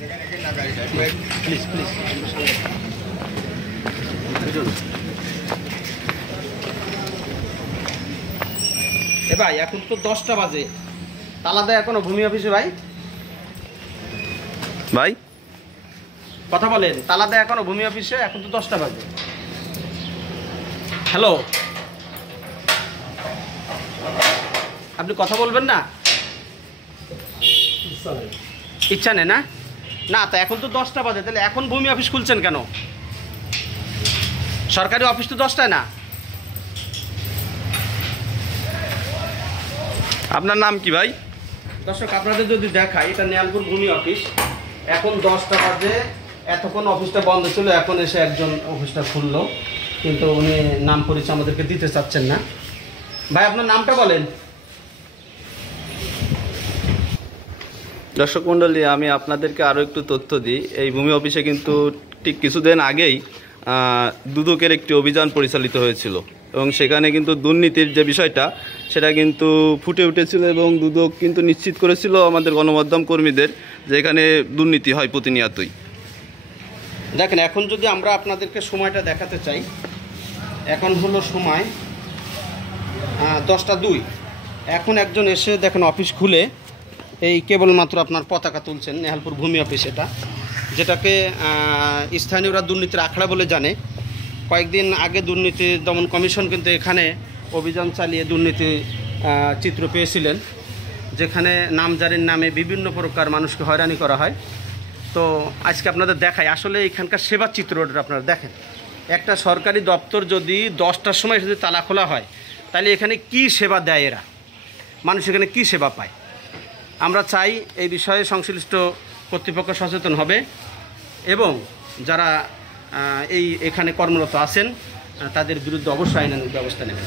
Please please. এ ভাই এখন তো 10টা বাজে, তালা দেয় এখনো ভূমি অফিসে? ভাই ভাই কথা বলেন, তালা দেয় এখনো ভূমি অফিসে? এখন তো 10টা বাজে। হ্যালো, আপনি কথা বলবেন না? ইচ্ছা নেই না? না তা এখন তো 10টা বাজে, তাহলে এখন ভূমি অফিস খুলছেন কেন? সরকারি অফিস তো 10টায় না। আপনার নাম কি ভাই? দর্শক আপনাদের যদি দেখাই, এটা নেয়ালপুর ভূমি অফিস। এখন 10টা বাজে, এতক্ষণ অফিসটা বন্ধ ছিল, এখন এসে একজন অফিসটা খুললো, কিন্তু উনি নাম পরিচয় আমাদেরকে দিতে চাচ্ছেন না। ভাই আপনার নামটা বলেন। দর্শক মণ্ডলী, আমি আপনাদেরকে আরও একটু তথ্য দিই। এই ভূমি অফিসে কিন্তু ঠিক কিছুদিন আগেই দুদকের একটি অভিযান পরিচালিত হয়েছিল এবং সেখানে কিন্তু দুর্নীতির যে বিষয়টা সেটা কিন্তু ফুটে উঠেছিল এবং দুদক কিন্তু নিশ্চিত করেছিল আমাদের গণমাধ্যম কর্মীদের যে এখানে দুর্নীতি হয় প্রতিনিয়তই। দেখেন এখন যদি আমরা আপনাদেরকে সময়টা দেখাতে চাই, এখন হলো সময় 10টা 2। এখন একজন এসে দেখেন অফিস খুলে এই কেবলমাত্র আপনার পতাকা তুলছেন, নেহালপুর ভূমি অফিস এটা, যেটাকে স্থানীয়রা দুর্নীতির আখড়া বলে জানে। কয়েকদিন আগে দুর্নীতি দমন কমিশন কিন্তু এখানে অভিযান চালিয়ে দুর্নীতি চিত্র পেয়েছিলেন, যেখানে নামজারির নামে বিভিন্ন প্রকার মানুষকে হয়রানি করা হয়। তো আজকে আপনাদের দেখাই আসলে এখানকার সেবার চিত্রটা আপনারা দেখেন। একটা সরকারি দপ্তর যদি 10টার সময় যদি তালা খোলা হয়, তাহলে এখানে কি সেবা দেয় এরা, মানুষ এখানে কি সেবা পায়? আমরা চাই এই বিষয়ে সংশ্লিষ্ট কর্তৃপক্ষ সচেতন হবে এবং যারা এখানে কর্মরত আছেন তাদের বিরুদ্ধে অবশ্যই আইনানুগ ব্যবস্থা নেবেন।